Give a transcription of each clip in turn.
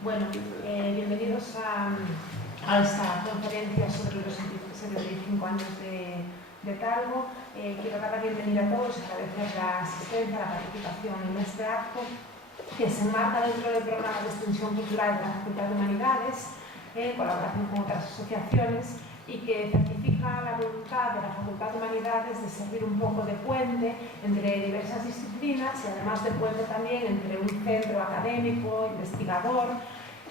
Bueno, bienvenidos a esta conferencia sobre los 75 años de Talgo. Quiero dar la bienvenida a todos y agradecer la asistencia, la participación en este acto que se enmarca dentro del programa de extensión cultural de la Facultad de Humanidades, en colaboración con otras asociaciones, y que certifica la voluntad de la Facultad de Humanidades de servir un poco de puente entre diversas disciplinas y además de puente también entre un centro académico, investigador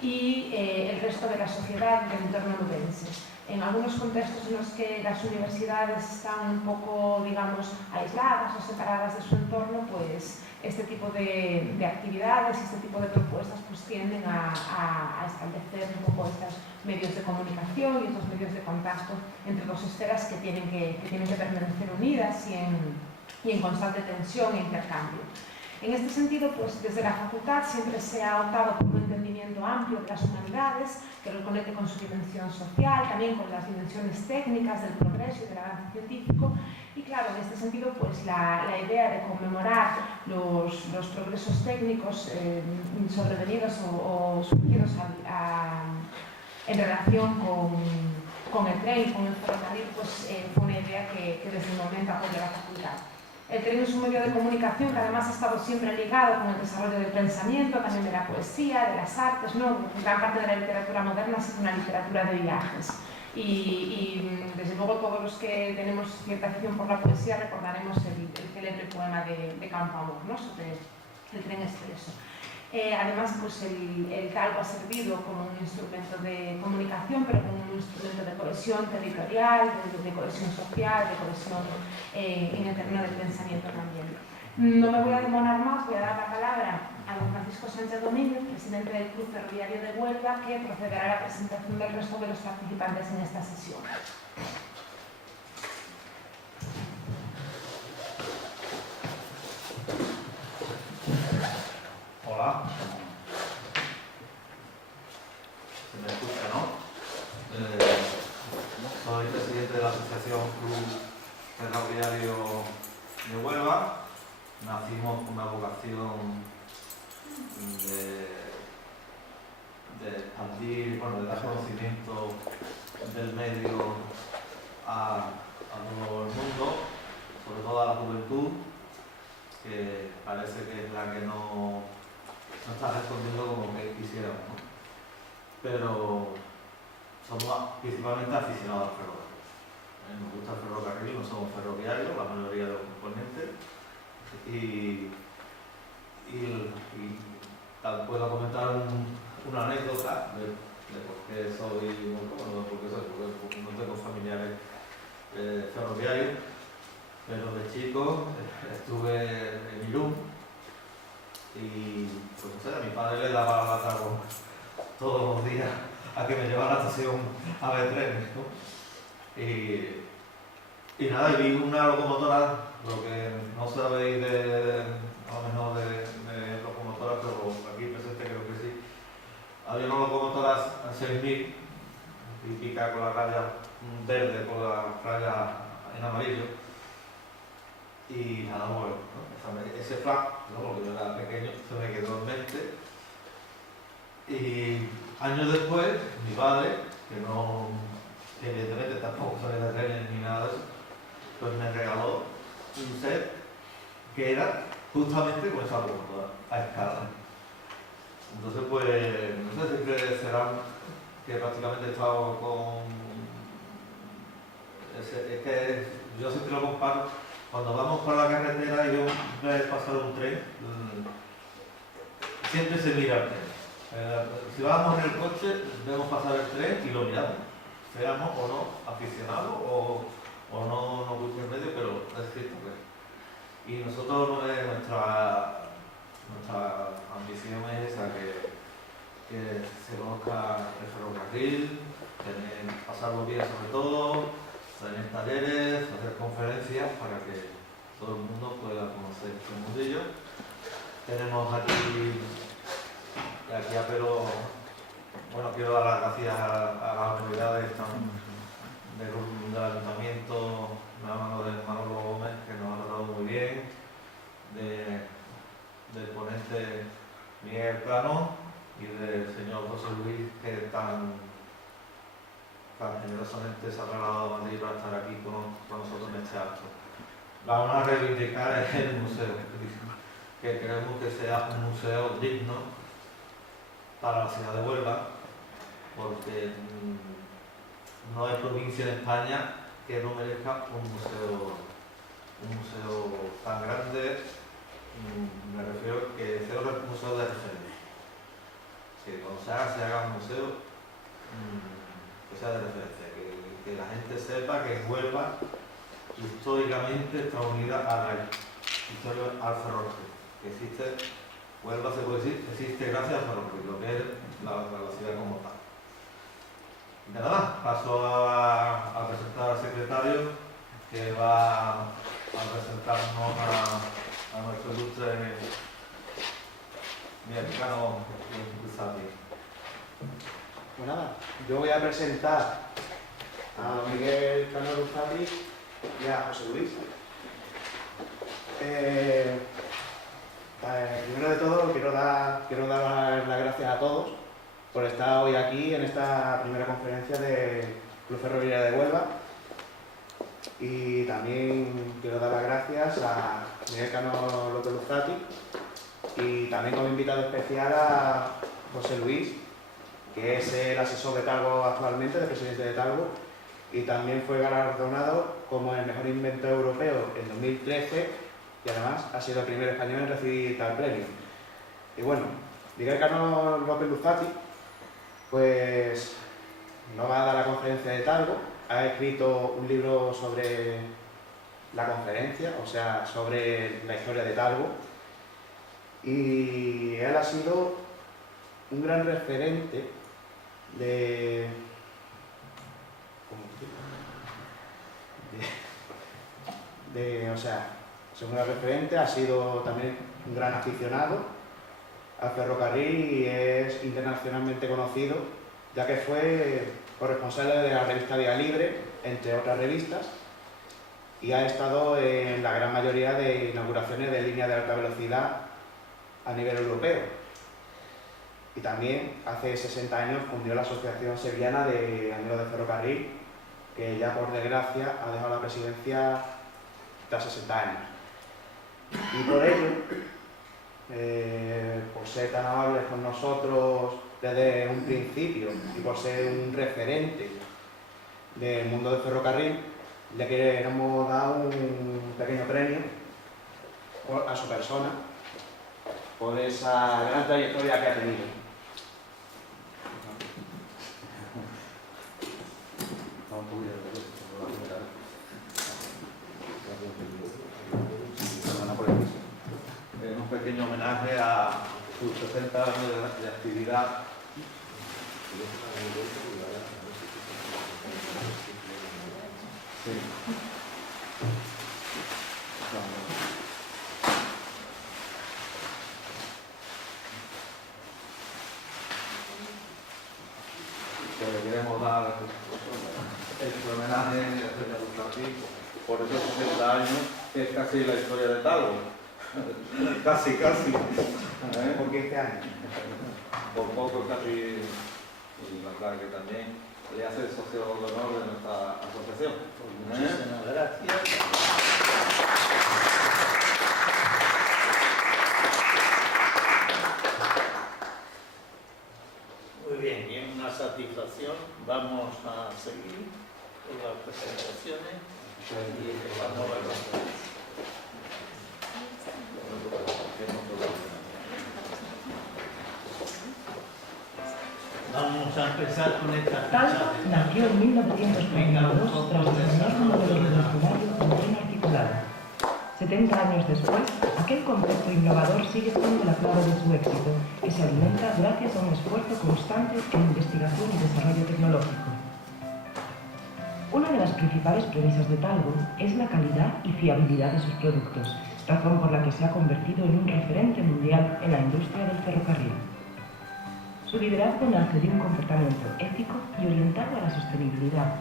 y el resto de la sociedad del entorno nubense. En algunos contextos en los que las universidades están un poco, digamos, aisladas o separadas de su entorno, pues este tipo de actividades, este tipo de propuestas pues tienden a establecer un poco estos medios de comunicación y estos medios de contacto entre dos esferas que tienen que permanecer unidas y en constante tensión e intercambio. En este sentido, pues desde la facultad siempre se ha optado por un entendimiento amplio de las humanidades que lo conecte con su dimensión social, también con las dimensiones técnicas del progreso y del avance científico. Y claro, en este sentido, pues la idea de conmemorar los progresos técnicos sobrevenidos o surgidos en relación con el tren y con el ferrocarril, pues fue una idea que desde el momento apoyó la facultad. El tren es un medio de comunicación que además ha estado siempre ligado con el desarrollo del pensamiento, también de la poesía, de las artes, ¿no? Gran parte de la literatura moderna ha sido una literatura de viajes. Y desde luego todos los que tenemos cierta afición por la poesía recordaremos el célebre poema de Campoamor, ¿no? Sobre el tren expreso. Además, pues el Talgo ha servido como un instrumento de comunicación, pero como un instrumento de cohesión territorial, de cohesión social, de cohesión en el terreno del pensamiento también. No me voy a demorar más, voy a dar la palabra a don Francisco Sánchez Domínguez, presidente del Club Ferroviario de Huelva, que procederá a la presentación del resto de los participantes en esta sesión. Hola. ¿Se me escucha, no? Soy presidente de la Asociación Club Ferroviario de Huelva. Nacimos con una vocación de expandir, bueno, de dar conocimiento del medio a todo el mundo, sobre todo a la juventud, que parece que es la que no está respondiendo como que quisiéramos, ¿no? Pero somos principalmente aficionados al ferrocarril. Nos gusta el ferrocarril, no somos ferroviarios, la mayoría de los componentes. Y puedo comentar una anécdota de por qué soy, porque no tengo familiares ferroviarios. Pero de chico estuve en Irún y pues no sé, a mi padre le daba la tarde todos los días a que me llevara a la estación a ver trenes, ¿no? Y nada, y vi una locomotora, lo que no sabéis a lo mejor de locomotoras, pero aquí presente creo que sí. Había una locomotora 6000, típica con la raya verde, con la raya en amarillo. Y nada, bueno, ¿no? Ese flash, ¿no? Porque yo era pequeño, se me quedó en mente. Y años después, mi padre, que evidentemente tampoco sabía de trenes ni nada de eso, pues me regaló un set que era justamente con esa locomotora, a escala. Entonces, pues, no sé si crecerán que prácticamente he estado con... Es que yo siempre lo comparo. Cuando vamos por la carretera y vemos pasar un tren, siempre se mira el tren. Si vamos en el coche, vemos pasar el tren y lo miramos. Seamos o no aficionados o no nos gusta el medio, pero es cierto que... Y nosotros, nuestra ambición es esa, que se conozca el ferrocarril, pasarlo bien sobre todo, tener talleres, hacer conferencias para que todo el mundo pueda conocer este mundillo. Tenemos aquí pero bueno, quiero dar las gracias a las autoridades del ayuntamiento, de la mano de Manolo Gómez, que nos ha tratado muy bien, del ponente Miguel Plano y del señor tan generosamente se ha trasladado a Madrid para estar aquí con nosotros en este acto. Vamos a reivindicar el museo, que queremos que sea un museo digno para la ciudad de Huelva, porque no hay provincia en España que no merezca un museo tan grande. Me refiero que sea un museo de referencia, que cuando se haga un museo que sea de referencia, que la gente sepa que Huelva históricamente está unida a la historia al ferrocarril, que existe, Huelva se puede decir, existe gracias al ferrocarril, lo que es la ciudad como tal. Y nada más, paso a presentar al secretario, que va a presentarnos a nuestro ilustre mexicano Luzzati. Pues nada, yo voy a presentar a Miguel Cano Luzzati y a José Luis. Primero de todo quiero dar las gracias a todos por estar hoy aquí en esta primera conferencia del Club Ferroviario de Huelva. Y también quiero dar las gracias a Miguel Cano López Luzzati y también como invitado especial a José Luis, que es el asesor de Talgo actualmente, el presidente de Talgo, y también fue galardonado como el mejor invento europeo en 2013 y además ha sido el primer español en recibir tal premio. Y bueno, Miguel Cano López Luzzati pues no va a dar la conferencia de Talgo, ha escrito un libro sobre la conferencia, o sea, sobre la historia de Talgo, y él ha sido un gran referente ha sido también un gran aficionado al ferrocarril y es internacionalmente conocido, ya que fue corresponsal de la revista Vía Libre, entre otras revistas, y ha estado en la gran mayoría de inauguraciones de líneas de alta velocidad a nivel europeo. Y también hace 60 años fundió la Asociación Sevillana de Amigos del Ferrocarril, que ya por desgracia ha dejado la presidencia tras 60 años. Y por ello, por ser tan amables con nosotros desde un principio y por ser un referente del mundo del ferrocarril, le queremos dar un pequeño premio a su persona por esa gran trayectoria que ha tenido. Un pequeño homenaje a sus 60 años de actividad. Sí. Pues le queremos dar este homenaje a señor Luzzati por esos 60 años, que es casi la historia de Talgo. Casi. ¿Por 15 años? Por poco, casi, y la verdad que también le hace el socio de honor de nuestra asociación. Muchísimas gracias. Muy bien, y es una satisfacción. Vamos a seguir con las presentaciones y vamos a ver. Vamos a empezar con esta Talgo nació en 1942 tras diseñar un modelo revolucionario con tren articulado. 70 años después, aquel concepto innovador sigue siendo la clave de su éxito, que se alimenta gracias a un esfuerzo constante en investigación y desarrollo tecnológico. Una de las principales premisas de Talgo es la calidad y fiabilidad de sus productos, razón por la que se ha convertido en un referente mundial en la industria del ferrocarril. Su liderazgo nace de un comportamiento ético y orientado a la sostenibilidad,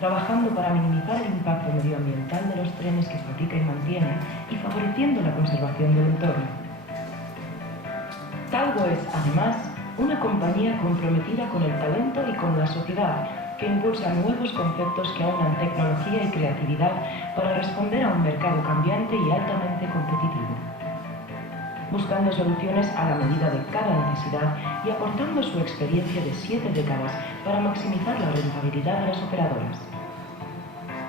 trabajando para minimizar el impacto medioambiental de los trenes que fabrica y mantiene y favoreciendo la conservación del entorno. Talgo es, además, una compañía comprometida con el talento y con la sociedad, que impulsa nuevos conceptos que aunan tecnología y creatividad para responder a un mercado cambiante y altamente competitivo, buscando soluciones a la medida de cada necesidad y aportando su experiencia de 7 décadas para maximizar la rentabilidad de las operadoras.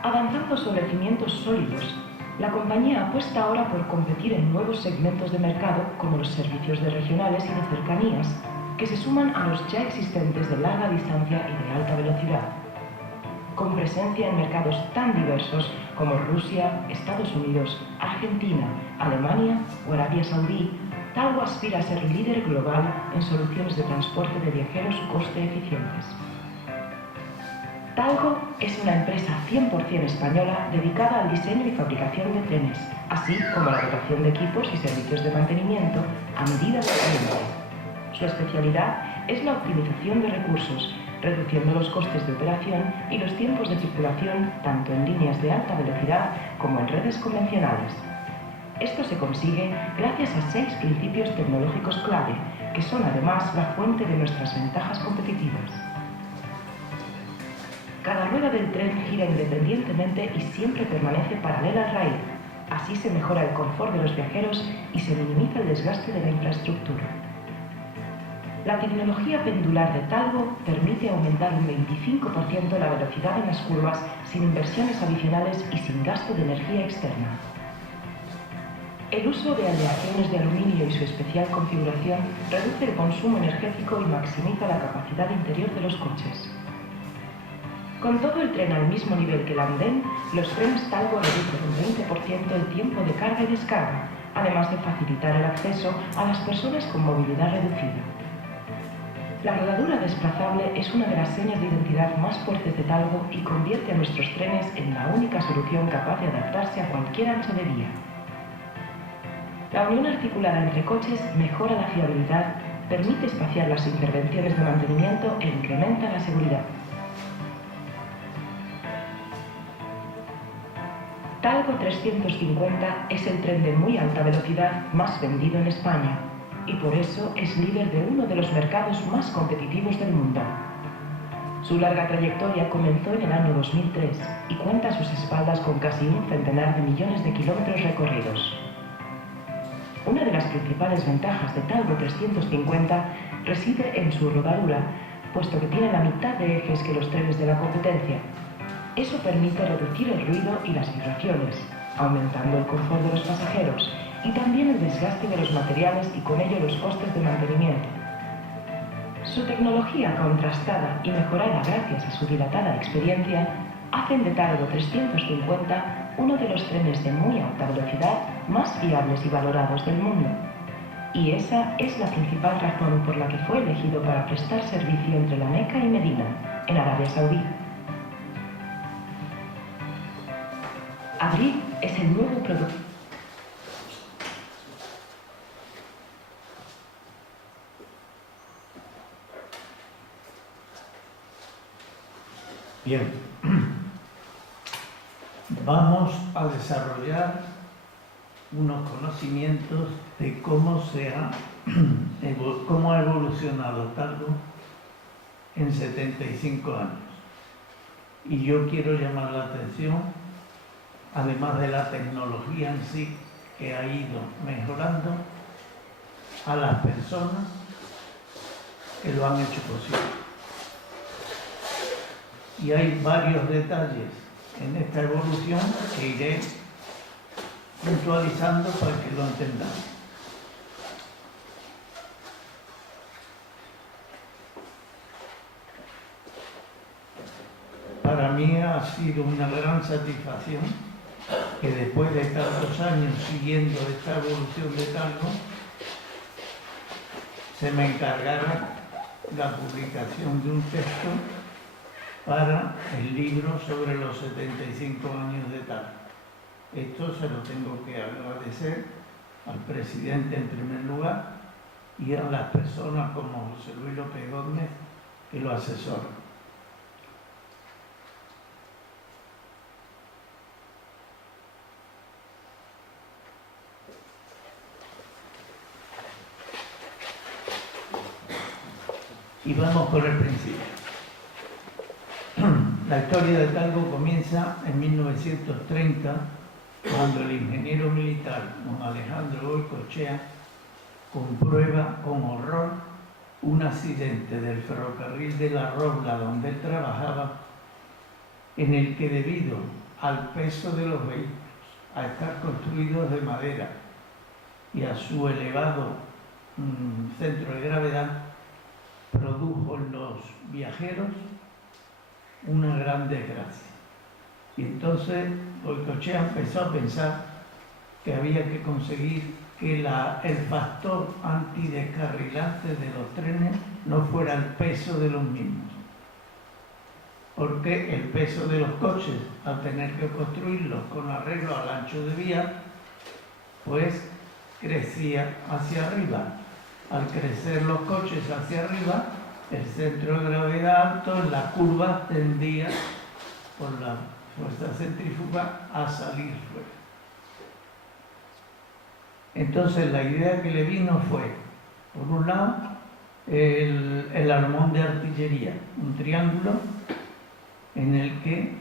Avanzando sobre cimientos sólidos, la compañía apuesta ahora por competir en nuevos segmentos de mercado como los servicios de regionales y de cercanías, que se suman a los ya existentes de larga distancia y de alta velocidad. Con presencia en mercados tan diversos como Rusia, Estados Unidos, Argentina, Alemania o Arabia Saudí, Talgo aspira a ser líder global en soluciones de transporte de viajeros coste eficientes. Talgo es una empresa 100% española dedicada al diseño y fabricación de trenes, así como a la dotación de equipos y servicios de mantenimiento a medida del cliente. Su especialidad es la optimización de recursos, reduciendo los costes de operación y los tiempos de circulación tanto en líneas de alta velocidad como en redes convencionales. Esto se consigue gracias a 6 principios tecnológicos clave, que son además la fuente de nuestras ventajas competitivas. Cada rueda del tren gira independientemente y siempre permanece paralela al raíl. Así se mejora el confort de los viajeros y se minimiza el desgaste de la infraestructura. La tecnología pendular de Talgo permite aumentar un 25% la velocidad en las curvas sin inversiones adicionales y sin gasto de energía externa. El uso de aleaciones de aluminio y su especial configuración reduce el consumo energético y maximiza la capacidad interior de los coches. Con todo el tren al mismo nivel que el andén, los trenes Talgo reducen un 20% el tiempo de carga y descarga, además de facilitar el acceso a las personas con movilidad reducida. La rodadura desplazable es una de las señas de identidad más fuertes de Talgo y convierte a nuestros trenes en la única solución capaz de adaptarse a cualquier ancho de vía. La unión articulada entre coches mejora la fiabilidad, permite espaciar las intervenciones de mantenimiento e incrementa la seguridad. Talgo 350 es el tren de muy alta velocidad más vendido en España y por eso es líder de uno de los mercados más competitivos del mundo. Su larga trayectoria comenzó en el año 2003 y cuenta a sus espaldas con casi 100 de millones de kilómetros recorridos. Una de las principales ventajas de Talgo 350 reside en su rodadura, puesto que tiene la mitad de ejes que los trenes de la competencia. Eso permite reducir el ruido y las vibraciones, aumentando el confort de los pasajeros y también el desgaste de los materiales y con ello los costes de mantenimiento. Su tecnología contrastada y mejorada gracias a su dilatada experiencia hacen de Talgo 350 uno de los trenes de muy alta velocidad más fiables y valorados del mundo. Y esa es la principal razón por la que fue elegido para prestar servicio entre la Meca y Medina, en Arabia Saudí. Abril es el nuevo producto. Bien, vamos a desarrollar unos conocimientos de cómo ha evolucionado Talgo en 75 años. Y yo quiero llamar la atención, además de la tecnología en sí, que ha ido mejorando, a las personas que lo han hecho posible. Y hay varios detalles en esta evolución que iré puntualizando para que lo entendamos. Para mí ha sido una gran satisfacción que después de tantos años siguiendo esta evolución de Talgo, se me encargara la publicación de un texto para el libro sobre los 75 años de Talgo. Esto se lo tengo que agradecer al presidente en primer lugar y a las personas como José Luis López Gómez que lo asesoran. Y vamos por el principio. La historia de Talgo comienza en 1930, cuando el ingeniero militar don Alejandro Goicoechea comprueba con horror un accidente del ferrocarril de La Robla, donde él trabajaba, en el que debido al peso de los vehículos, a estar construidos de madera y a su elevado centro de gravedad, produjo en los viajeros una gran desgracia. Y entonces Goicoechea empezó a pensar que había que conseguir que el factor antidescarrilante de los trenes no fuera el peso de los mismos. Porque el peso de los coches, al tener que construirlos con arreglo al ancho de vía, pues crecía hacia arriba. Al crecer los coches hacia arriba, el centro de gravedad alto en la curva tendía, por la fuerza centrífuga, a salir fuera. Entonces la idea que le vino fue, por un lado, el armón de artillería, un triángulo en el que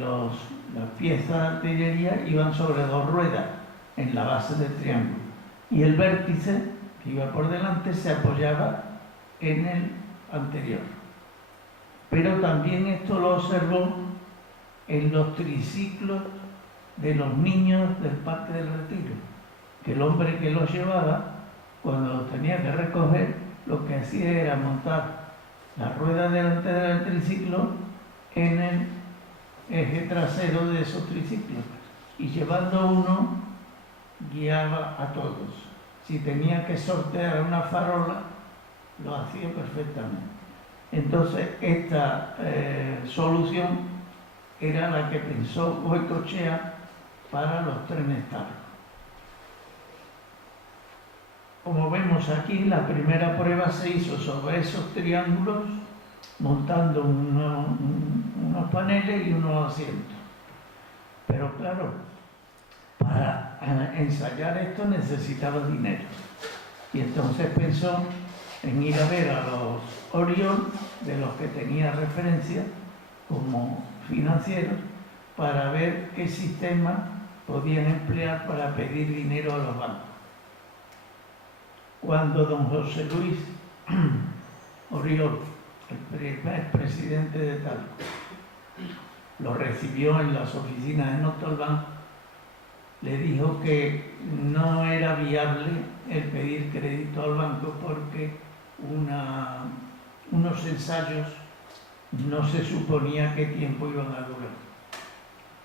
las piezas de artillería iban sobre dos ruedas en la base del triángulo, y el vértice que iba por delante se apoyaba en el anterior. Pero también esto lo observó en los triciclos de los niños del Parque del Retiro, que el hombre que los llevaba, cuando los tenía que recoger, lo que hacía era montar la rueda delantera del triciclo en el eje trasero de esos triciclos, y llevando uno guiaba a todos. Si tenía que sortear una farola, lo hacía perfectamente. Entonces esta solución era la que pensó Goicoechea para los trenes Talgo. Como vemos aquí, la primera prueba se hizo sobre esos triángulos, montando unos paneles y unos asientos. Pero claro, para ensayar esto necesitaba dinero. Y entonces pensó en ir a ver a los Oriol, de los que tenía referencia como financieros, para ver qué sistema podían emplear para pedir dinero a los bancos. Cuando don José Luis Oriol, el primer presidente de Talgo, lo recibió en las oficinas de Montalbán, le dijo que no era viable el pedir crédito al banco porque unos ensayos no se suponía qué tiempo iban a durar,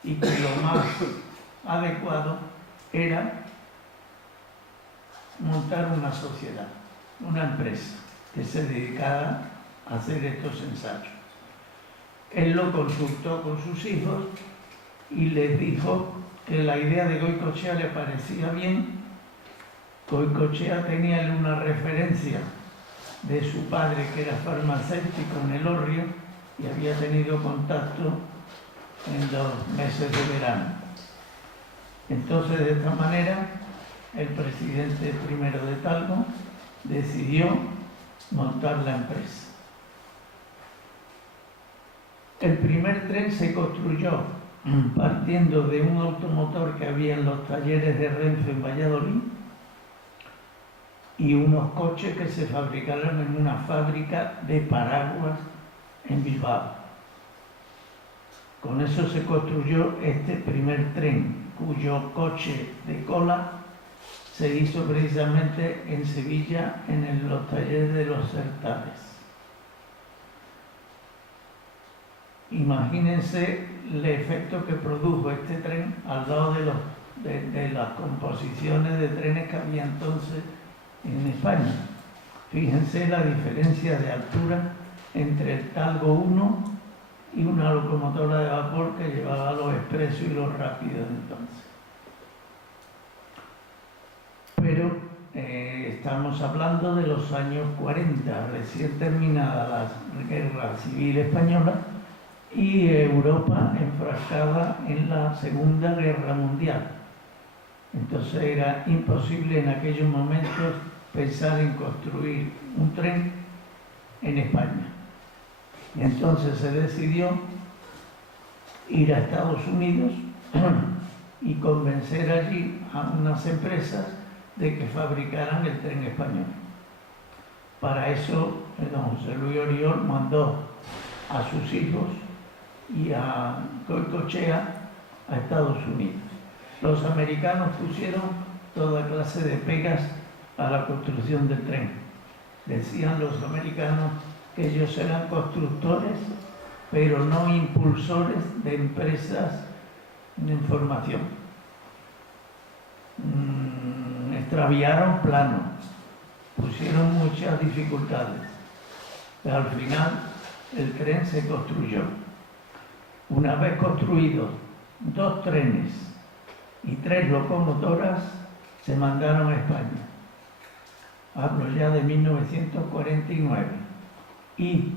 y que lo más adecuado era montar una sociedad, una empresa que se dedicara a hacer estos ensayos. Él lo consultó con sus hijos y les dijo que la idea de Goicoechea le parecía bien. Goicoechea tenía una referencia de su padre, que era farmacéutico en Elorrio, y había tenido contacto en los meses de verano. Entonces, de esta manera, el presidente primero de Talgo decidió montar la empresa. El primer tren se construyó partiendo de un automotor que había en los talleres de Renfe en Valladolid y unos coches que se fabricaron en una fábrica de paraguas en Bilbao. Con eso se construyó este primer tren, cuyo coche de cola se hizo precisamente en Sevilla, en los talleres de los Certares. Imagínense el efecto que produjo este tren al lado de las composiciones de trenes que había entonces en España. Fíjense la diferencia de altura entre el Talgo 1 y una locomotora de vapor que llevaba los expresos y los rápidos entonces. Pero estamos hablando de los años 40, recién terminada la Guerra Civil Española y Europa enfrascada en la Segunda Guerra Mundial. Entonces era imposible en aquellos momentos pensar en construir un tren en España. Y entonces se decidió ir a Estados Unidos y convencer allí a unas empresas de que fabricaran el tren español. Para eso, don José Luis Oriol mandó a sus hijos y a Goicoechea a Estados Unidos. Los americanos pusieron toda clase de pegas a la construcción del tren. Decían los americanos que ellos eran constructores, pero no impulsores de empresas de información. Extraviaron planos, pusieron muchas dificultades, pero al final el tren se construyó. Una vez construidos 2 trenes y 3 locomotoras, se mandaron a España. Hablo ya de 1949. Y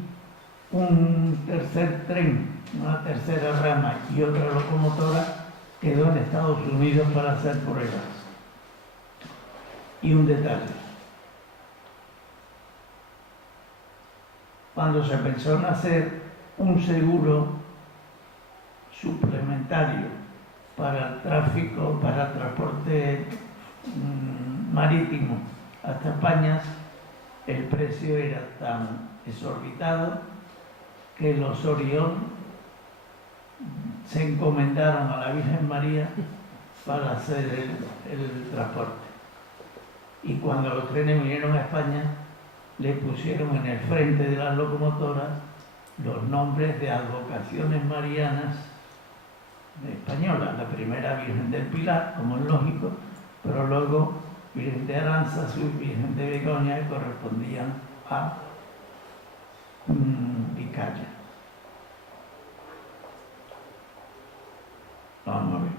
un tercer tren, una tercera rama y otra locomotora quedó en Estados Unidos para hacer pruebas. Y un detalle. Cuando se pensó en hacer un seguro suplementario para el tráfico, para el transporte marítimo hasta España, el precio era tan exorbitado que los Oriol se encomendaron a la Virgen María para hacer el transporte. Y cuando los trenes vinieron a España, le pusieron en el frente de las locomotoras los nombres de advocaciones marianas españolas. La primera Virgen del Pilar, como es lógico, pero luego Virgen de Aránzazu y Virgen de Begoña, que correspondían a Vizcaya. Vamos a ver.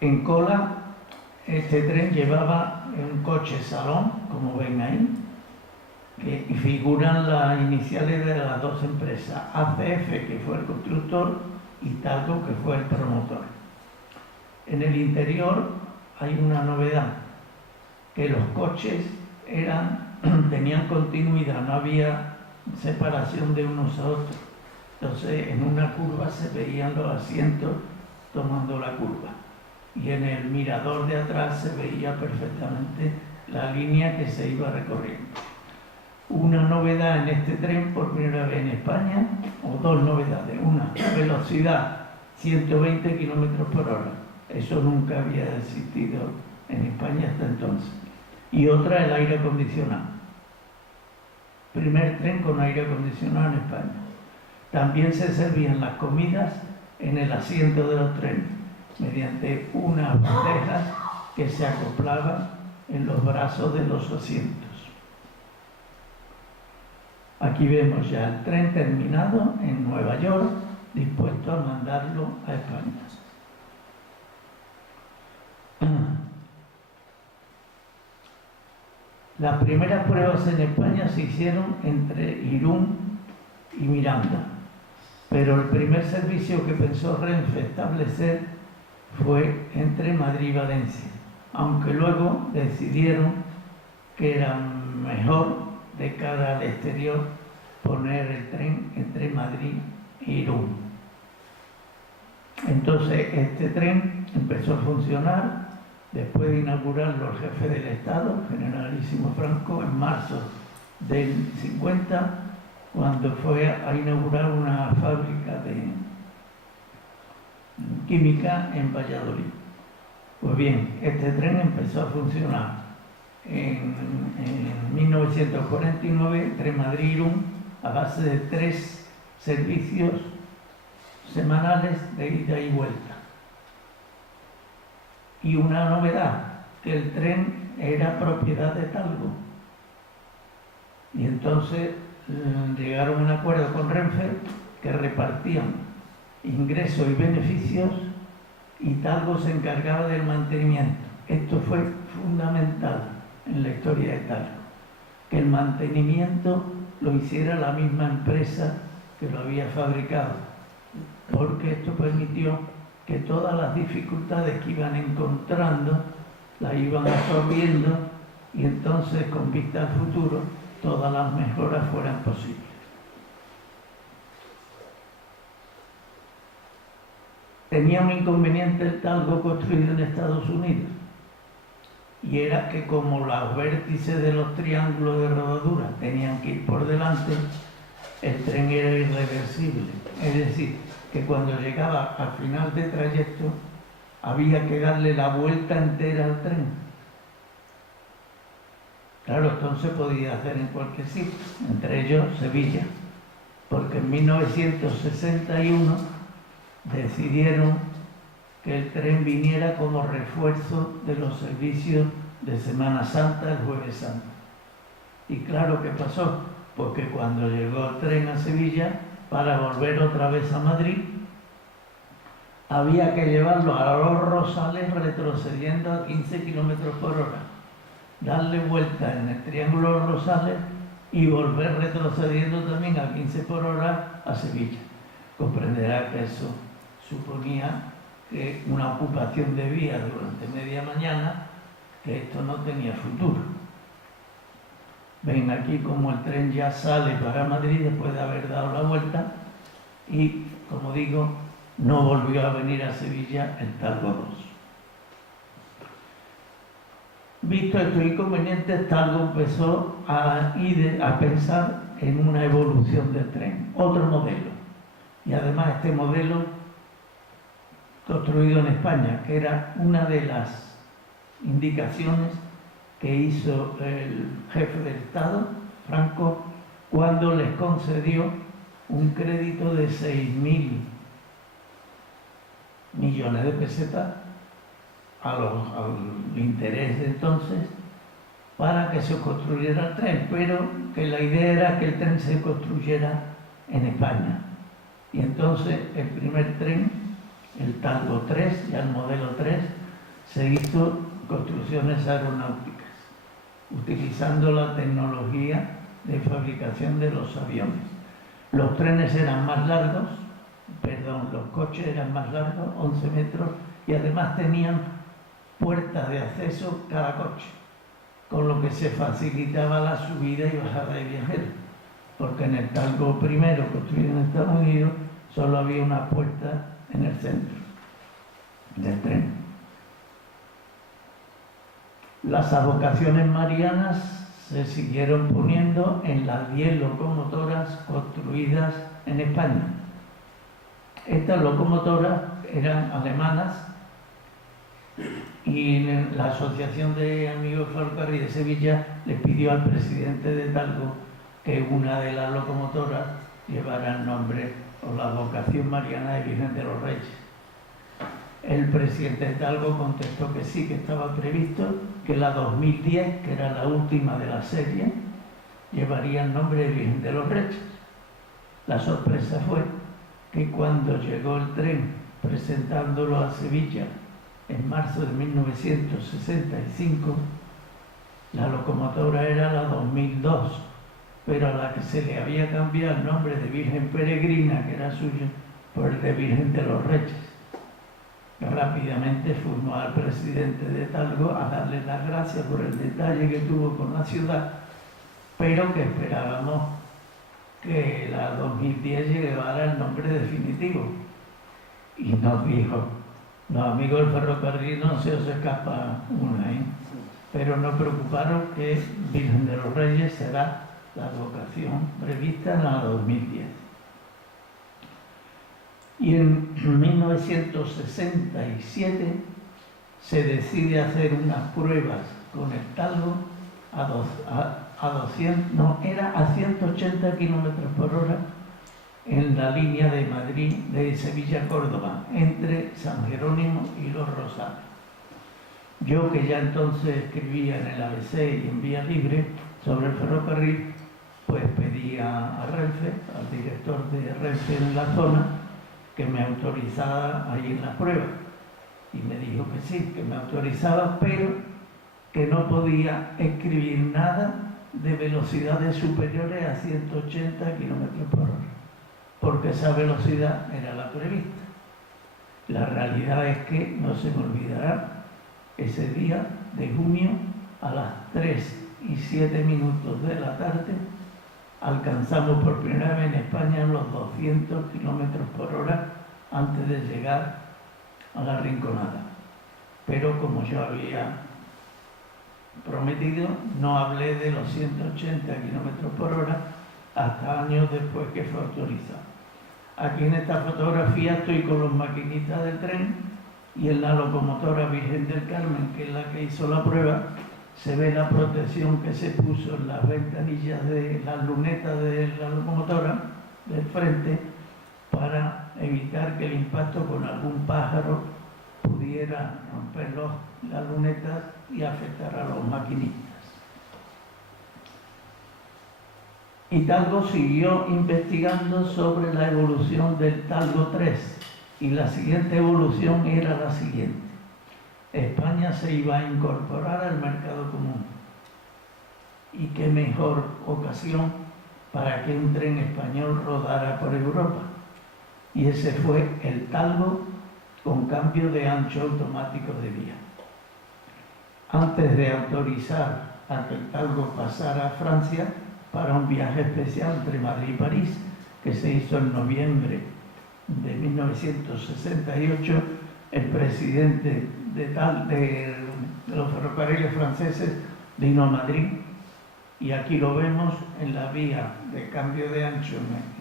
En cola, este tren llevaba un coche salón, como ven ahí, que figuran las iniciales de las 2 empresas, ACF, que fue el constructor, y Talgo, que fue el promotor. En el interior hay una novedad, que los coches tenían continuidad, no había separación de unos a otros. Entonces, en una curva se veían los asientos tomando la curva. Y en el mirador de atrás se veía perfectamente la línea que se iba recorriendo. Una novedad en este tren por primera vez en España, o 2 novedades. Una, velocidad 120 kilómetros por hora. Eso nunca había existido en España hasta entonces. Y otra, el aire acondicionado. Primer tren con aire acondicionado en España. También se servían las comidas en el asiento de los trenes, mediante unas bandejas que se acoplaban en los brazos de los asientos. Aquí vemos ya el tren terminado en Nueva York, dispuesto a mandarlo a España. Las primeras pruebas en España se hicieron entre Irún y Miranda, pero el primer servicio que pensó Renfe establecer fue entre Madrid y Valencia, aunque luego decidieron que era mejor de cara al exterior poner el tren entre Madrid e Irún. Entonces este tren empezó a funcionar después de inaugurarlo el jefe del Estado, Generalísimo Franco, en marzo del 50, cuando fue a inaugurar una fábrica de química en Valladolid. Pues bien, este tren empezó a funcionar en 1949 entre Madrid y Irún a base de 3 servicios semanales de ida y vuelta. Y una novedad, que el tren era propiedad de Talgo. Y entonces llegaron a un acuerdo con Renfe que repartían ingresos y beneficios y Talgo se encargaba del mantenimiento. Esto fue fundamental en la historia de Talgo, que el mantenimiento lo hiciera la misma empresa que lo había fabricado, porque esto permitió que todas las dificultades que iban encontrando las iban absorbiendo y entonces, con vista al futuro, todas las mejoras fueran posibles. Tenía un inconveniente el Talgo construido en Estados Unidos, y era que como los vértices de los triángulos de rodadura tenían que ir por delante, el tren era irreversible. Es decir, que cuando llegaba al final de trayecto había que darle la vuelta entera al tren. Claro, esto no se podía hacer en cualquier sitio, entre ellos Sevilla, porque en 1961 decidieron que el tren viniera como refuerzo de los servicios de Semana Santa, el Jueves Santo. Y claro, ¿qué pasó? Porque cuando llegó el tren a Sevilla, para volver otra vez a Madrid, había que llevarlo a los Rosales retrocediendo a 15 kilómetros por hora, darle vuelta en el Triángulo de los Rosales y volver retrocediendo también a 15 por hora a Sevilla. Comprenderá que eso suponía que una ocupación de vías durante media mañana, que esto no tenía futuro. Ven aquí como el tren ya sale para Madrid después de haber dado la vuelta y, como digo, no volvió a venir a Sevilla el Talgo 2. Visto estos inconvenientes, Talgo empezó a pensar en una evolución del tren, otro modelo. Y además este modelo construido en España, que era una de las indicaciones que hizo el jefe del Estado, Franco, cuando les concedió un crédito de 6.000 millones de pesetas al interés de entonces para que se construyera el tren, pero que la idea era que el tren se construyera en España. Y entonces el primer tren, el Talgo 3, ya el modelo 3, se hizo construcciones aeronáuticas, utilizando la tecnología de fabricación de los aviones. Los trenes eran más largos, los coches eran más largos, 11 metros, y además tenían puertas de acceso cada coche, con lo que se facilitaba la subida y bajada de viajeros, porque en el Talgo primero, construido en Estados Unidos, solo había una puerta en el centro del tren. Las advocaciones marianas se siguieron poniendo en las 10 locomotoras construidas en España. Estas locomotoras eran alemanas y la Asociación de Amigos del Ferrocarril de Sevilla les pidió al presidente de Talgo que una de las locomotoras llevara el nombre o la advocación mariana de Virgen de los Reyes. El presidente de Talgo contestó que sí, que estaba previsto que la 2010, que era la última de la serie, llevaría el nombre de Virgen de los Reyes. La sorpresa fue que cuando llegó el tren presentándolo a Sevilla en marzo de 1965, la locomotora era la 2002, pero a la que se le había cambiado el nombre de Virgen Peregrina, que era suyo, por el de Virgen de los Reyes. Rápidamente fuimos al presidente de Talgo a darle las gracias por el detalle que tuvo con la ciudad, pero que esperábamos que la 2010 llevara el nombre definitivo. Y nos dijo: los amigos del ferrocarril no se os escapa una, pero no preocuparos que Virgen de los Reyes será la advocación prevista en la 2010. Y en 1967 se decide hacer unas pruebas con el Talgo a 180 kilómetros por hora en la línea de Madrid, de Sevilla-Córdoba, entre San Jerónimo y Los Rosales. Yo, que ya entonces escribía en el ABC y en Vía Libre sobre el ferrocarril, pues pedí a Renfe, al director de Renfe en la zona, que me autorizara a ir en las pruebas. Y me dijo que sí, que me autorizaba, pero que no podía escribir nada de velocidades superiores a 180 kilómetros por hora, porque esa velocidad era la prevista. La realidad es que, no se me olvidará, ese día de junio a las 3:07 de la tarde, alcanzamos por primera vez en España los 200 km/h antes de llegar a la Rinconada. Pero como yo había prometido, no hablé de los 180 km/h hasta años después que fue autorizado. Aquí en esta fotografía estoy con los maquinitas del tren y en la locomotora Virgen del Carmen, que es la que hizo la prueba, se ve la protección que se puso en las ventanillas de las lunetas de la locomotora del frente para evitar que el impacto con algún pájaro pudiera romper las lunetas y afectar a los maquinistas. Hidalgo siguió investigando sobre la evolución del Talgo 3 y la siguiente evolución era la siguiente. España se iba a incorporar al mercado común. Y qué mejor ocasión para que un tren español rodara por Europa. Y ese fue el Talgo con cambio de ancho automático de vía. Antes de autorizar a que el Talgo pasara a Francia para un viaje especial entre Madrid y París, que se hizo en noviembre de 1968, el presidente de los ferrocarriles franceses vino a Madrid, y aquí lo vemos en la vía de cambio de ancho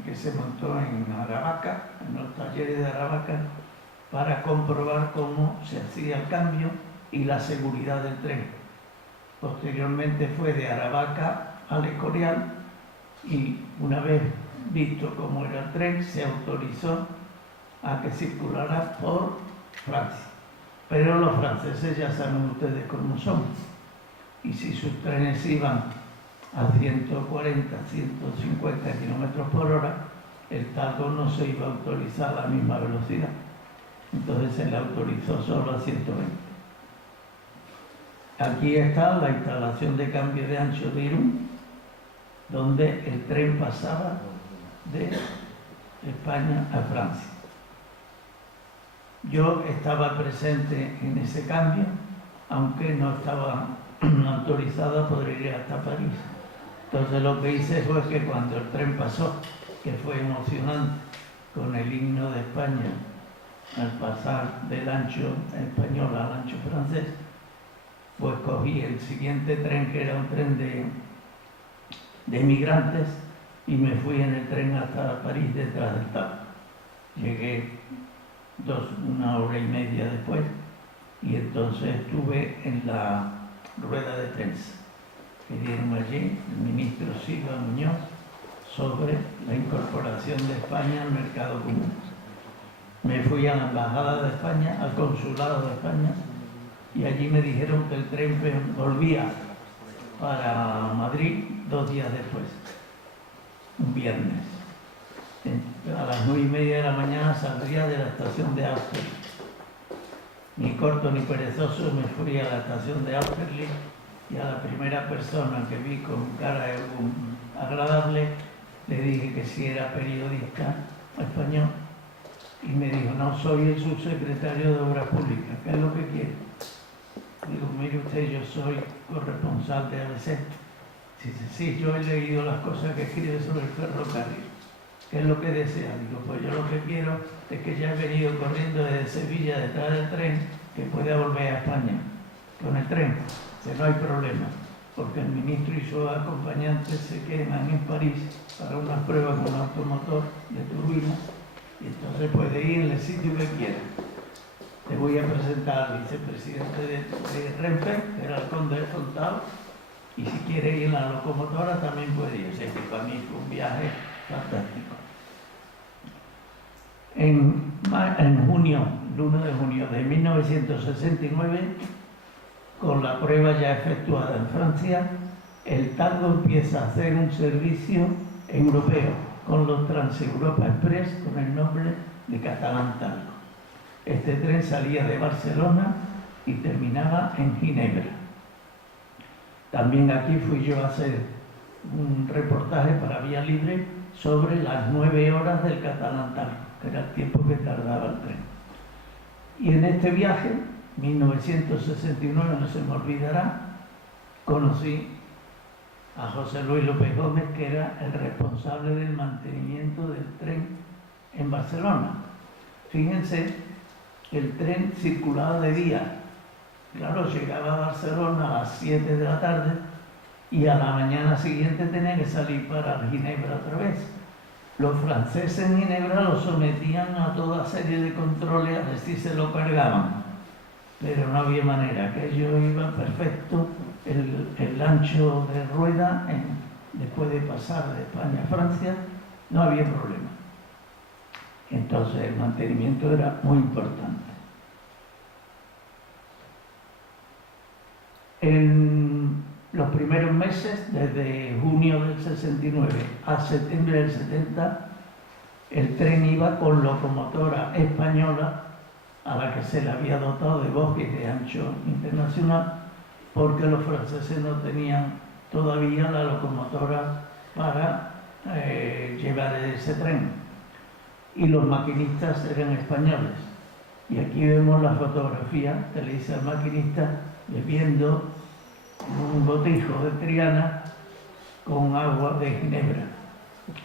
que se montó en Aravaca, en los talleres de Aravaca, para comprobar cómo se hacía el cambio y la seguridad del tren. Posteriormente fue de Aravaca al Escorial, y una vez visto cómo era el tren, se autorizó a que circulara por Francia. Pero los franceses ya saben ustedes cómo son, y si sus trenes iban a 140, 150 km/h, el Talgo no se iba a autorizar a la misma velocidad. Entonces se le autorizó solo a 120. Aquí está la instalación de cambio de ancho de Irún, donde el tren pasaba de España a Francia. Yo estaba presente en ese cambio, aunque no estaba autorizada por ir hasta París. Entonces lo que hice fue que cuando el tren pasó, que fue emocionante, con el himno de España, al pasar del ancho español al ancho francés, pues cogí el siguiente tren, que era un tren de migrantes, y me fui en el tren hasta París detrás del Talgo. Llegué 1 hora y media después, y entonces estuve en la rueda de prensa que dieron allí el ministro Silva Muñoz sobre la incorporación de España al mercado común. Me fui a la embajada de España, al consulado de España, y allí me dijeron que el tren volvía para Madrid 2 días después, un viernes. A las 9:30 de la mañana saldría de la estación de Austerlitz. Ni corto ni perezoso me fui a la estación de Austerlitz, y a la primera persona que vi con cara agradable le dije que si era periodista español, y me dijo: no, soy el subsecretario de Obras Públicas, ¿qué es lo que quiere? Digo: mire usted, yo soy corresponsal de ABC. Dice: sí, yo he leído las cosas que escribe sobre el ferrocarril. ¿Qué es lo que desea? Digo: pues yo lo que quiero es que ya he venido corriendo desde Sevilla detrás del tren, que pueda volver a España con el tren, que no hay problema, porque el ministro y sus acompañantes se quedan en París para unas pruebas con automotor de turbina, y entonces puede ir en el sitio que quiera. Te voy a presentar al vicepresidente de Renfe, que era el conde de Fontao, y si quiere ir en la locomotora también puede ir. O sea que para mí fue un viaje fantástico. En junio, el 1 de junio de 1969, con la prueba ya efectuada en Francia, el Talgo empieza a hacer un servicio europeo con los Transeuropa Express, con el nombre de Catalán Talgo. Este tren salía de Barcelona y terminaba en Ginebra. También aquí fui yo a hacer un reportaje para Vía Libre sobre las 9 horas del Catalán Talgo, que era el tiempo que tardaba el tren. Y en este viaje, 1969, no se me olvidará, conocí a José Luis López Gómez, que era el responsable del mantenimiento del tren en Barcelona. Fíjense, el tren circulaba de día. Claro, llegaba a Barcelona a las 7 de la tarde y a la mañana siguiente tenía que salir para Ginebra otra vez. Los franceses en Ginebra lo sometían a toda serie de controles a ver si se lo cargaban, pero no había manera, que ellos iban perfecto, el ancho de rueda, después de pasar de España a Francia, no había problema. Entonces el mantenimiento era muy importante. En los primeros meses, desde junio del 69 a septiembre del 70, el tren iba con locomotora española a la que se le había dotado de bogies de ancho internacional, porque los franceses no tenían todavía la locomotora para llevar ese tren. Y los maquinistas eran españoles. Y aquí vemos la fotografía que le hice al maquinista bebiendo un botijo de Triana con agua de Ginebra.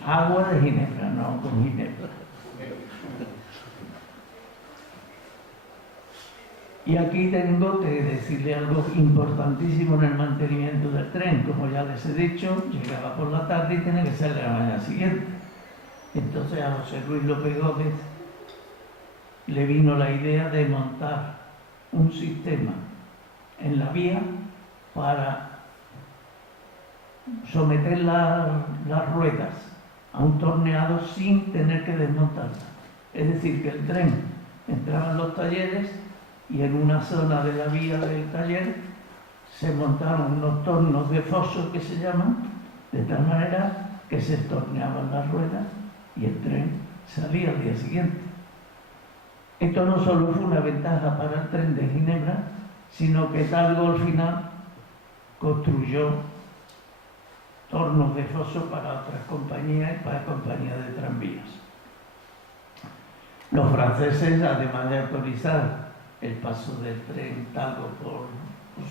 Agua de Ginebra, no con Ginebra. Y aquí tengo que decirle algo importantísimo en el mantenimiento del tren. Como ya les he dicho, llegaba por la tarde y tenía que salir a la mañana siguiente. Entonces a José Luis López Gómez le vino la idea de montar un sistema en la vía para someter las ruedas a un torneado sin tener que desmontarlas. Es decir, que el tren entraba en los talleres y en una zona de la vía del taller se montaron unos tornos de foso que se llaman, de tal manera que se torneaban las ruedas y el tren salía al día siguiente. Esto no solo fue una ventaja para el tren de Ginebra, sino que Talgo al final construyó tornos de foso para otras compañías y para compañías de tranvías. Los franceses, además de autorizar el paso del tren Talgo por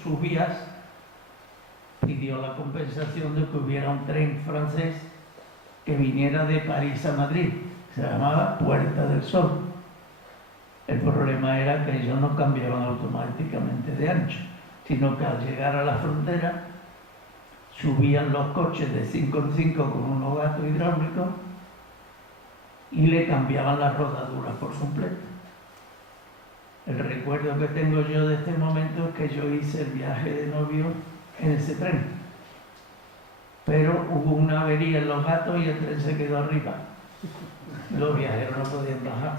sus vías, pidió la compensación de que hubiera un tren francés que viniera de París a Madrid. Se llamaba Puerta del Sol. El problema era que ellos no cambiaban automáticamente de ancho, sino que al llegar a la frontera subían los coches de 5 en 5 con unos gatos hidráulicos y le cambiaban las rodaduras por completo. El recuerdo que tengo yo de este momento es que yo hice el viaje de novio en ese tren, pero hubo una avería en los gatos y el tren se quedó arriba. Los viajeros no podían bajar,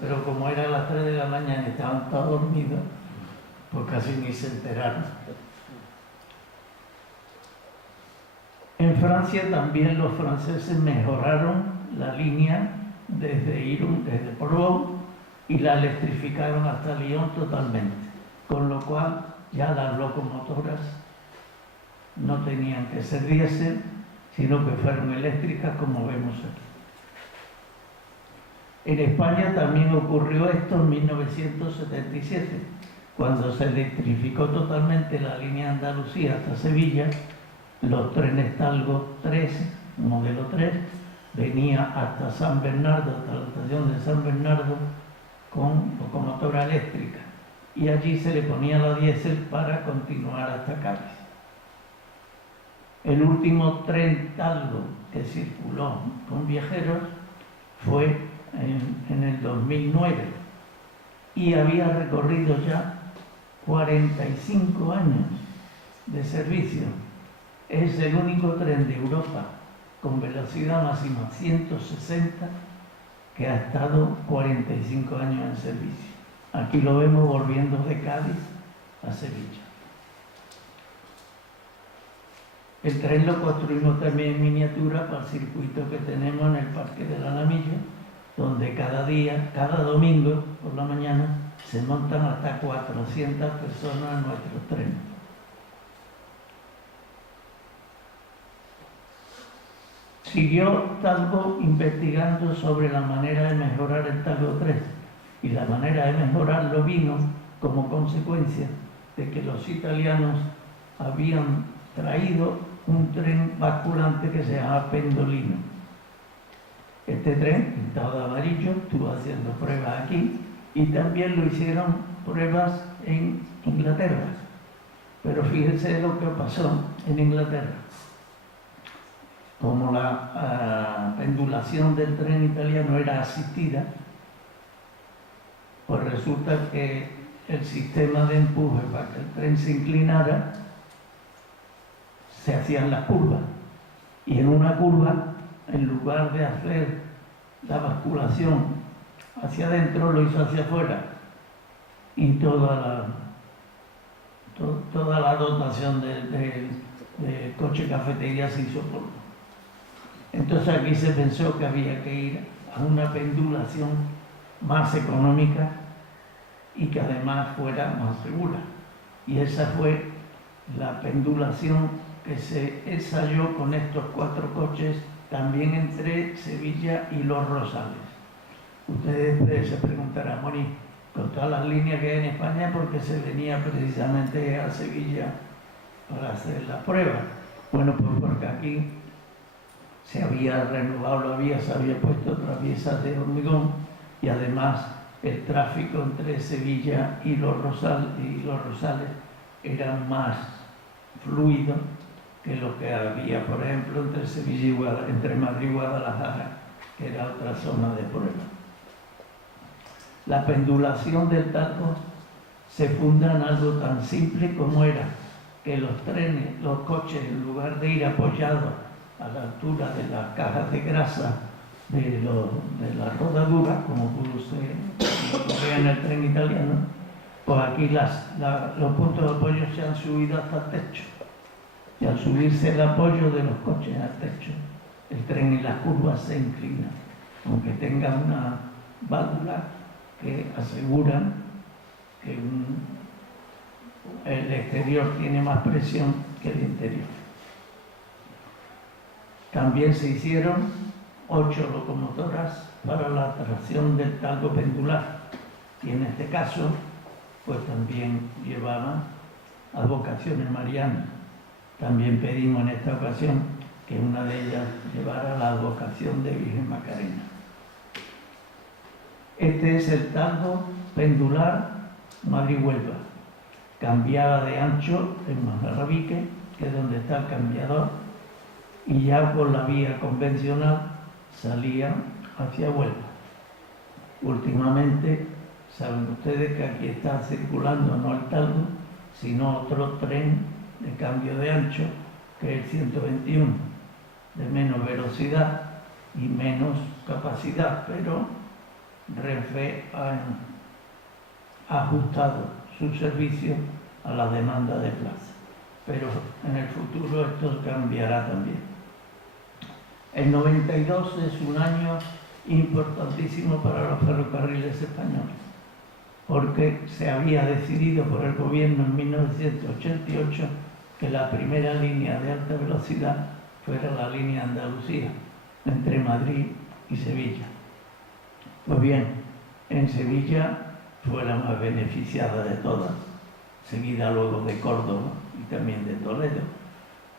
pero como era a las 3 de la mañana y estaban todos dormidos, pues casi ni se enteraron. En Francia también los franceses mejoraron la línea desde Irún, desde Portbou, y la electrificaron hasta Lyon totalmente, con lo cual ya las locomotoras no tenían que ser diésel, sino que fueron eléctricas, como vemos aquí. En España también ocurrió esto en 1977, cuando se electrificó totalmente la línea Andalucía hasta Sevilla. Los trenes Talgo 3, modelo 3, venía hasta San Bernardo, hasta la estación de San Bernardo, con locomotora eléctrica, y allí se le ponía la diésel para continuar hasta Cádiz. El último tren Talgo que circuló con viajeros fue en el 2009 y había recorrido ya 45 años de servicio. Es el único tren de Europa con velocidad máxima 160 que ha estado 45 años en servicio. Aquí lo vemos volviendo de Cádiz a Sevilla. El tren lo construimos también en miniatura para el circuito que tenemos en el Parque del Alamillo, donde cada día, cada domingo por la mañana, se montan hasta 400 personas en nuestros trenes. Siguió Talgo investigando sobre la manera de mejorar el Talgo 3, y la manera de mejorarlo vino como consecuencia de que los italianos habían traído un tren basculante que se llama Pendolino. Este tren, pintado de amarillo, estuvo haciendo pruebas aquí y también lo hicieron pruebas en Inglaterra. Pero fíjense lo que pasó en Inglaterra. Como la pendulación del tren italiano era asistida, pues resulta que el sistema de empuje para que el tren se inclinara, se hacían las curvas. Y en una curva, en lugar de hacer la basculación hacia adentro, lo hizo hacia afuera. Y toda la dotación de coche cafetería se hizo polvo. Entonces aquí se pensó que había que ir a una pendulación más económica y que además fuera más segura. Y esa fue la pendulación que se ensayó con estos 4 coches también entre Sevilla y Los Rosales. Ustedes se preguntarán, Moni, con todas las líneas que hay en España, ¿por qué se venía precisamente a Sevilla para hacer la prueba? Bueno, pues porque aquí se había renovado la vía, se había puesto traviesas de hormigón y además el tráfico entre Sevilla y Los Rosales era más fluido que lo que había, por ejemplo, entre Sevilla y entre Madrid y Guadalajara, que era otra zona de prueba. La pendulación del Tajo se funda en algo tan simple como era que los coches, en lugar de ir apoyados a la altura de las cajas de grasa de la rodadura, como pudo ser en el tren italiano, pues aquí los puntos de apoyo se han subido hasta el techo. Y al subirse el apoyo de los coches al techo, el tren en las curvas se inclina, aunque tenga una válvula que asegura que el exterior tiene más presión que el interior. También se hicieron 8 locomotoras para la tracción del talgo pendular, y en este caso pues también llevaban advocaciones marianas. También pedimos en esta ocasión que una de ellas llevara la advocación de Virgen Macarena. Este es el talgo pendular Madrid-Huelva. Cambiaba de ancho en Manjarrabique, que es donde está el cambiador, y ya por la vía convencional salía hacia Huelva. Últimamente, saben ustedes que aquí está circulando no el talgo, sino otro tren de cambio de ancho, que es el 121, de menos velocidad y menos capacidad, pero Renfe ha ajustado su servicio a la demanda de plaza. Pero en el futuro esto cambiará también. El 92 es un año importantísimo para los ferrocarriles españoles, porque se había decidido por el gobierno en 1988 que la primera línea de alta velocidad fuera la línea Andalucía, entre Madrid y Sevilla. Pues bien, en Sevilla fue la más beneficiada de todas, seguida luego de Córdoba y también de Toledo.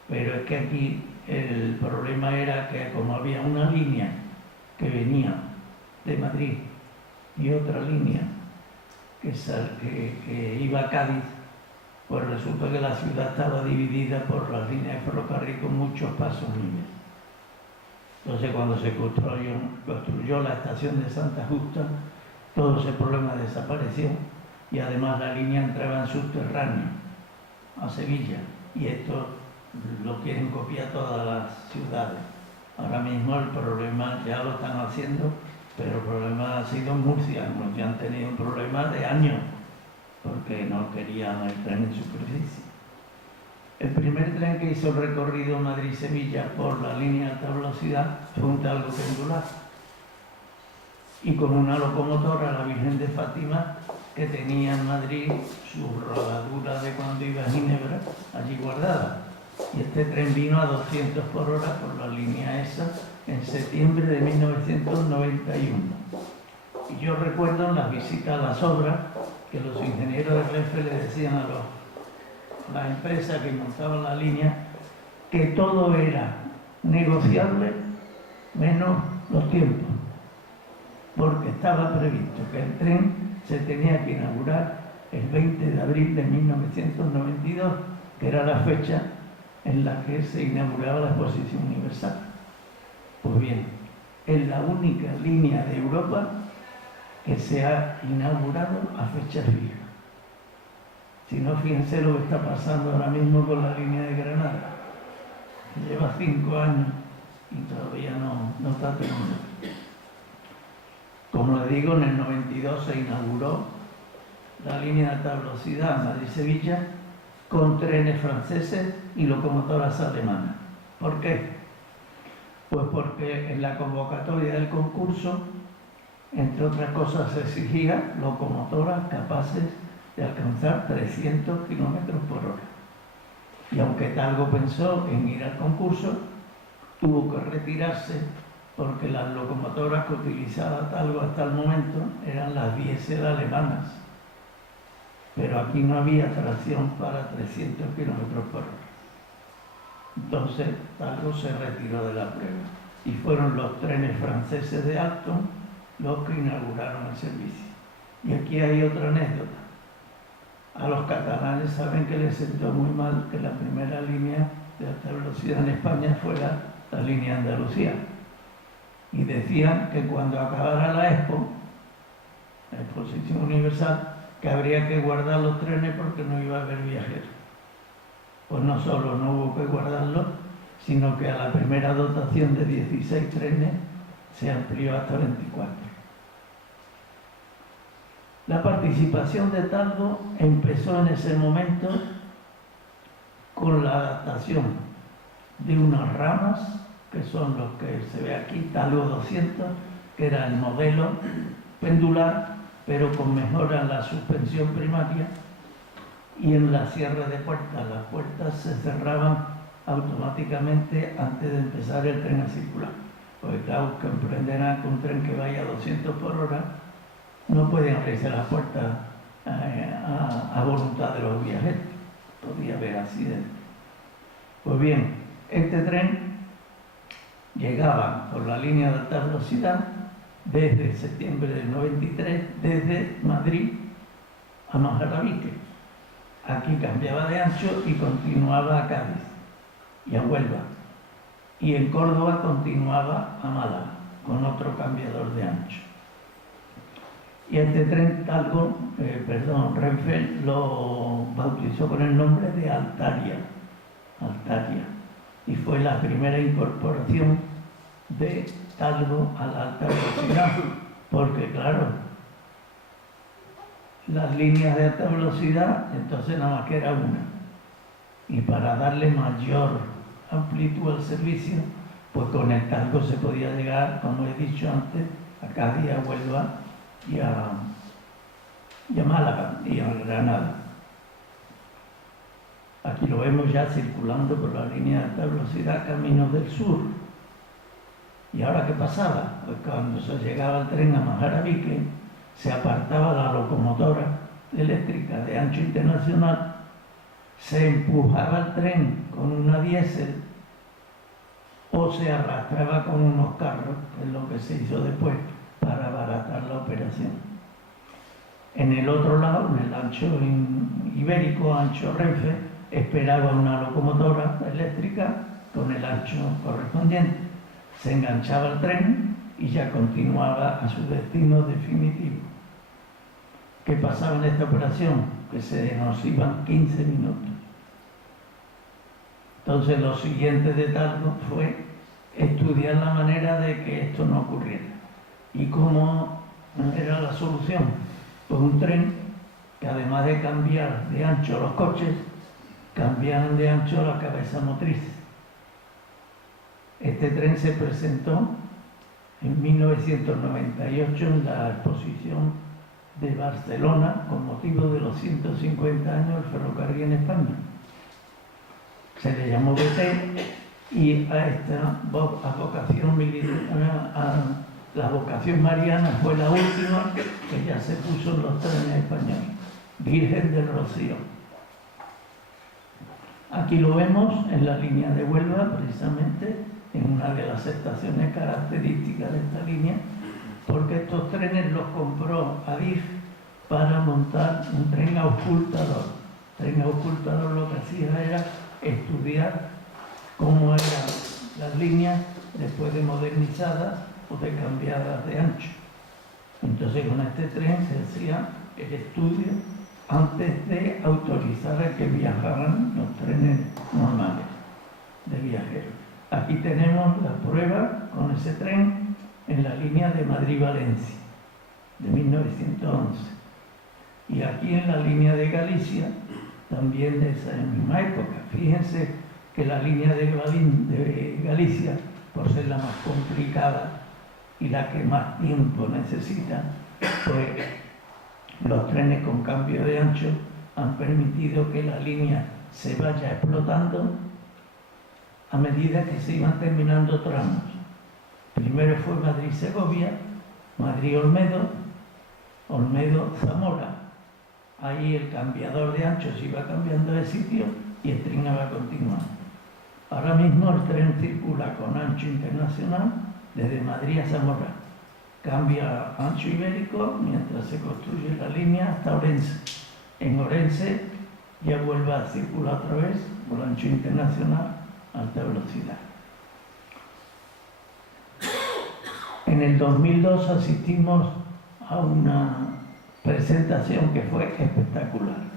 Pero es que aquí el problema era que como había una línea que venía de Madrid y otra línea que iba a Cádiz, pues resulta que la ciudad estaba dividida por las líneas de ferrocarril con muchos pasos libres. Entonces, cuando se construyó la estación de Santa Justa, todo ese problema desapareció y además la línea entraba en subterráneo a Sevilla, y esto lo quieren copiar todas las ciudades. Ahora mismo el problema ya lo están haciendo, pero el problema ha sido en Murcia. Ya han tenido un problema de años porque no querían el tren en superficie. El primer tren que hizo el recorrido Madrid-Sevilla por la línea de alta velocidad fue un talgo pendular, y con una locomotora, la Virgen de Fátima, que tenía en Madrid su rodadura de cuando iba a Ginebra allí guardada. Y este tren vino a 200 por hora por la línea esa en septiembre de 1991. Y yo recuerdo en las visitas a las obras que los ingenieros de Renfe le decían a la empresa que montaba la línea que todo era negociable menos los tiempos, porque estaba previsto que el tren se tenía que inaugurar el 20 de abril de 1992, que era la fecha en la que se inauguraba la Exposición Universal. Pues bien, es la única línea de Europa que se ha inaugurado a fecha fija. Si no, fíjense lo que está pasando ahora mismo con la línea de Granada. Lleva 5 años y todavía no está terminada. Como les digo, en el 92 se inauguró la línea de alta velocidad Madrid-Sevilla con trenes franceses y locomotoras alemanas. ¿Por qué? Pues porque en la convocatoria del concurso, entre otras cosas, se exigía locomotoras capaces de alcanzar 300 kilómetros por hora. Y aunque Talgo pensó en ir al concurso, tuvo que retirarse porque las locomotoras que utilizaba Talgo hasta el momento eran las diésel alemanas. Pero aquí no había tracción para 300 kilómetros por hora. Entonces Talgo se retiró de la prueba y fueron los trenes franceses de Alstom los que inauguraron el servicio. Y aquí hay otra anécdota. A los catalanes saben que les sentó muy mal que la primera línea de alta velocidad en España fuera la línea Andalucía. Y decían que cuando acabara la Expo, la Exposición Universal, que habría que guardar los trenes porque no iba a haber viajeros. Pues no solo no hubo que guardarlos, sino que a la primera dotación de 16 trenes se amplió hasta 24. La participación de Talgo empezó en ese momento con la adaptación de unas ramas, que son los que se ve aquí, Talgo 200, que era el modelo pendular, pero con mejora en la suspensión primaria y en la cierre de puertas. Las puertas se cerraban automáticamente antes de empezar el tren a circular. Porque claro, que comprenderán que un tren que vaya a 200 por hora no puede abrirse las puertas a voluntad de los viajeros. Podría haber accidentes. Pues bien, este tren llegaba por la línea de alta velocidad desde septiembre del 93, desde Madrid a Majarabique. Aquí cambiaba de ancho y continuaba a Cádiz y a Huelva. Y en Córdoba continuaba a Málaga, con otro cambiador de ancho. Y este tren Talgo, Renfe lo bautizó con el nombre de Altaria. Y fue la primera incorporación de Talgo a la alta velocidad, porque claro, las líneas de alta velocidad entonces nada más que era una, y para darle mayor amplitud al servicio, pues con el Talgo se podía llegar, como he dicho antes, a Cádiz, a Huelva y a Málaga y a Granada. Aquí lo vemos ya circulando por la línea de alta velocidad Caminos del Sur. ¿Y ahora qué pasaba? Pues cuando se llegaba el tren a Majarabique, se apartaba la locomotora eléctrica de ancho internacional, se empujaba el tren con una diésel o se arrastraba con unos carros, que es lo que se hizo después para abaratar la operación. En el otro lado, en el ancho ibérico, ancho Renfe, esperaba una locomotora eléctrica con el ancho correspondiente. Se enganchaba el tren y ya continuaba a su destino definitivo. ¿Qué pasaba en esta operación? Que se nos iban 15 minutos. Entonces lo siguiente de Talgo fue estudiar la manera de que esto no ocurriera. ¿Y cómo era la solución? Pues un tren que además de cambiar de ancho los coches, cambiaran de ancho la cabeza motriz. Este tren se presentó en 1998 en la exposición de Barcelona con motivo de los 150 años del ferrocarril en España. Se le llamó BT y a esta vocación militar, la vocación mariana fue la última que ya se puso en los trenes españoles, Virgen del Rocío. Aquí lo vemos en la línea de Huelva, precisamente, en una de las estaciones características de esta línea, porque estos trenes los compró Adif para montar un tren auscultador. Tren auscultador lo que hacía era estudiar cómo eran las líneas después de modernizadas o de cambiadas de ancho. Entonces con este tren se hacía el estudio antes de autorizar a que viajaran los trenes normales de viajeros. Aquí tenemos la prueba con ese tren en la línea de Madrid-Valencia, de 1911. Y aquí en la línea de Galicia, también de esa misma época. Fíjense que la línea de Galicia, por ser la más complicada y la que más tiempo necesita, pues los trenes con cambio de ancho han permitido que la línea se vaya explotando a medida que se iban terminando tramos. Primero fue Madrid-Segovia, Madrid-Olmedo, Olmedo-Zamora. Ahí el cambiador de ancho se iba cambiando de sitio y el tren iba continuando. Ahora mismo el tren circula con ancho internacional desde Madrid a Zamora. Cambia a ancho ibérico mientras se construye la línea hasta Orense. En Orense ya vuelve a circular otra vez por ancho internacional a alta velocidad. En el 2002 asistimos a una presentación que fue espectacular.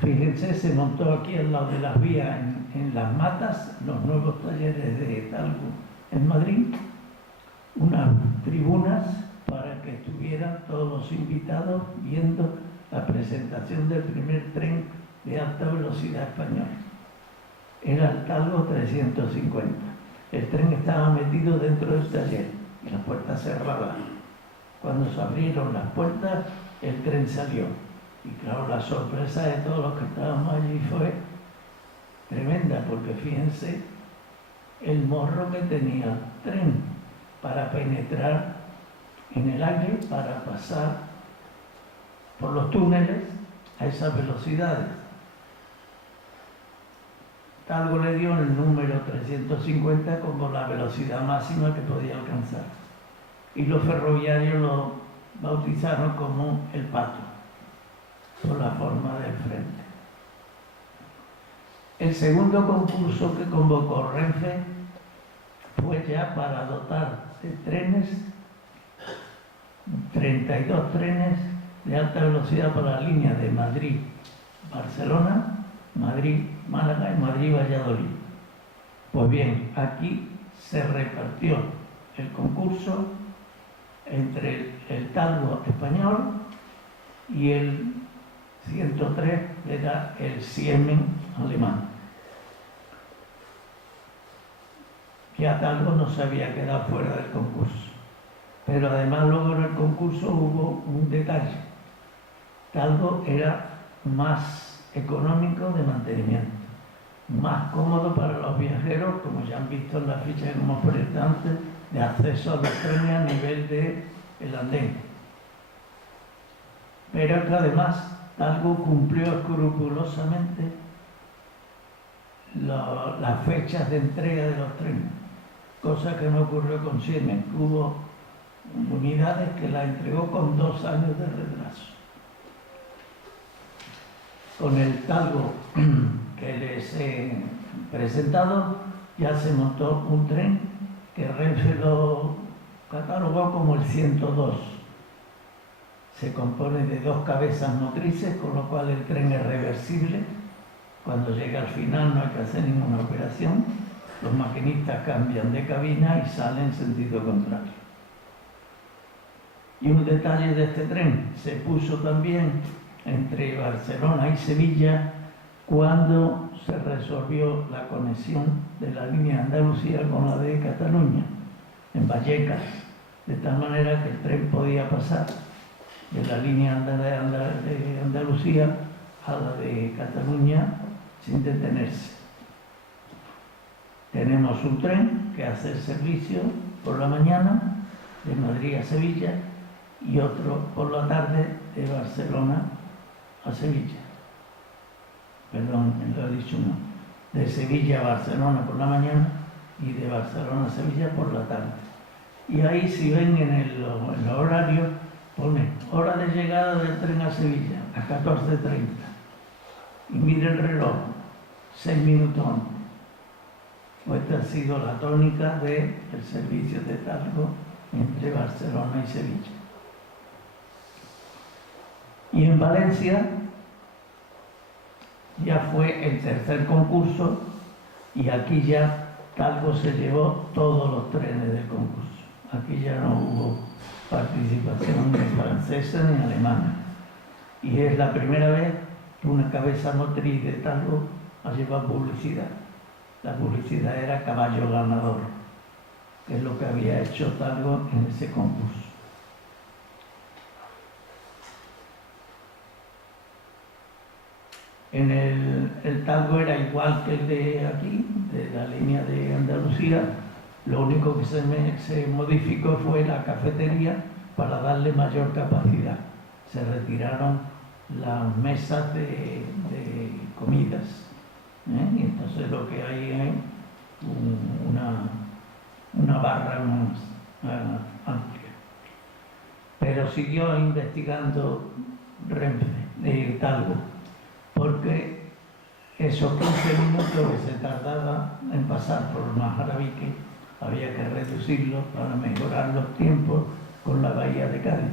Fíjense, se montó aquí al lado de las vías en Las Matas, los nuevos talleres de Talgo en Madrid, unas tribunas para que estuvieran todos los invitados viendo la presentación del primer tren de alta velocidad español. Era el Talgo 350. El tren estaba metido dentro del taller y las puertas cerradas. Cuando se abrieron las puertas, el tren salió. Y claro, la sorpresa de todos los que estábamos allí fue tremenda, porque fíjense el morro que tenía el tren para penetrar en el aire, para pasar por los túneles a esas velocidades. Talgo le dio el número 350 como la velocidad máxima que podía alcanzar. Y los ferroviarios lo bautizaron como el Pato, por la forma del frente. El segundo concurso que convocó Renfe fue ya para dotar de trenes, 32 trenes de alta velocidad para la línea de Madrid-Barcelona, Madrid-Málaga y Madrid-Valladolid. Pues bien, aquí se repartió el concurso entre el Talgo español y el 103 era el Siemens alemán. Ya Talgo no se había quedado fuera del concurso. Pero además luego en el concurso hubo un detalle. Talgo era más económico de mantenimiento, más cómodo para los viajeros, como ya han visto en la ficha que hemos puesto antes, de acceso a los trenes a nivel del andén. Pero que además Talgo cumplió escrupulosamente las fechas de entrega de los trenes, cosa que no ocurrió con Siemens. Hubo unidades que la entregó con 2 años de retraso. Con el Talgo que les he presentado ya se montó un tren que Renfe lo catalogó como el 102. Se compone de 2 cabezas motrices, con lo cual el tren es reversible. Cuando llega al final no hay que hacer ninguna operación. Los maquinistas cambian de cabina y salen en sentido contrario. Y un detalle de este tren, se puso también entre Barcelona y Sevilla cuando se resolvió la conexión de la línea de Andalucía con la de Cataluña, en Vallecas, de tal manera que el tren podía pasar de la línea de Andalucía a la de Cataluña sin detenerse. Tenemos un tren que hace el servicio por la mañana de Madrid a Sevilla y otro por la tarde de Barcelona a Sevilla. Perdón, lo he dicho no. de Sevilla a Barcelona por la mañana y de Barcelona a Sevilla por la tarde. Y ahí, si ven en el horario, pone hora de llegada del tren a Sevilla a 14:30. Y mire el reloj, 6 minutos antes. Pues esta ha sido la tónica del servicio de Talgo entre Barcelona y Sevilla. Y en Valencia ya fue el tercer concurso y aquí ya Talgo se llevó todos los trenes del concurso. Aquí ya no hubo participación ni francesa ni alemana. Y es la primera vez que una cabeza motriz de Talgo ha llevado publicidad. La publicidad era caballo ganador, que es lo que había hecho Talgo en ese concurso. El Talgo era igual que el de aquí, de la línea de Andalucía. Lo único que se modificó fue la cafetería para darle mayor capacidad. Se retiraron las mesas de comidas. Y entonces lo que hay es una barra más amplia. Pero siguió investigando Renfe, Talgo, porque esos 15 minutos que se tardaba en pasar por Majarabique había que reducirlos para mejorar los tiempos con la bahía de Cádiz,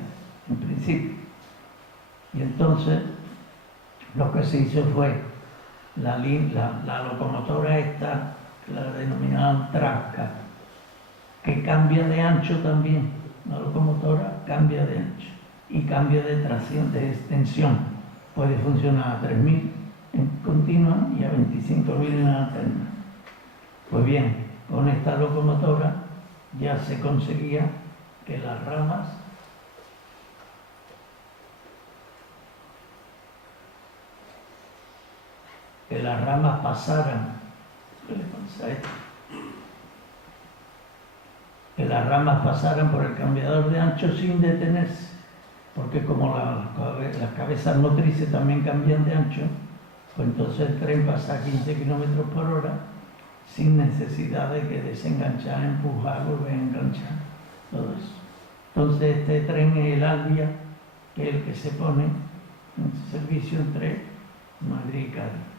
en principio. Y entonces lo que se hizo fue la locomotora esta, que la denominaban Trasca, que cambia de ancho también. La locomotora cambia de ancho y cambia de tracción, de extensión. Puede funcionar a 3.000 en continua y a 25.000 en alterna. Pues bien, con esta locomotora ya se conseguía que las ramas pasaran, ¿qué le pasa a esto? Que las ramas pasaran por el cambiador de ancho sin detenerse, porque como las cabezas motrices también cambian de ancho, pues entonces el tren pasa a 15 km por hora sin necesidad de que desenganchar, empujar, volver a enganchar, todo eso. Entonces este tren es el Albia, que es el que se pone en servicio entre Madrid y Cádiz.